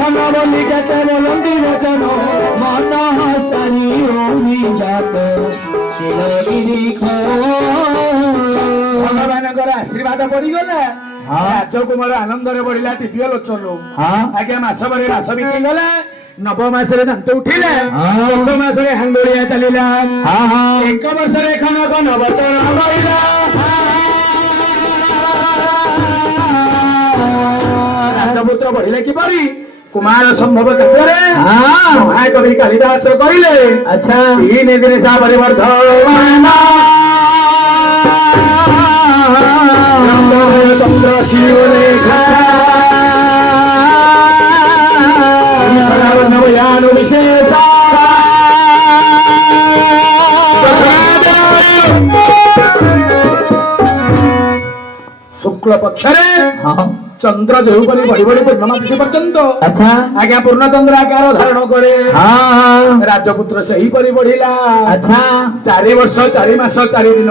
घन बोली केते बोलंती वचन मन हसारी ओमी जात नीलगिरी खो भगवानଙ୍କର आशीर्वाद पड़ी गला राज कुमार आनंद रे बढ़िला टिपियो लोचन आगे मास बरे मास बीती गला नव मासरे दांत उठिले 10 मासरे हांगोलिया चलिला एक वर्षरे खन खन वचन बइला राजपुत्र बढ़िले कि परी कुमार संभव तत्वरे महाकवि कालिदास कहिले अच्छा तीन दिन सा परिवर्धमान चंद्र शिवरेखा नवयान विशेषा शुक्ल पक्षरे चंद्र जो बड़ी बड़ी पूर्णमा तिथि पर्यंत अच्छा आज्ञा पूर्ण चंद्र आकार धारण करे राजपुत्र से ही परी बढ़िला अच्छा 4 वर्ष 4 मास 4 दिन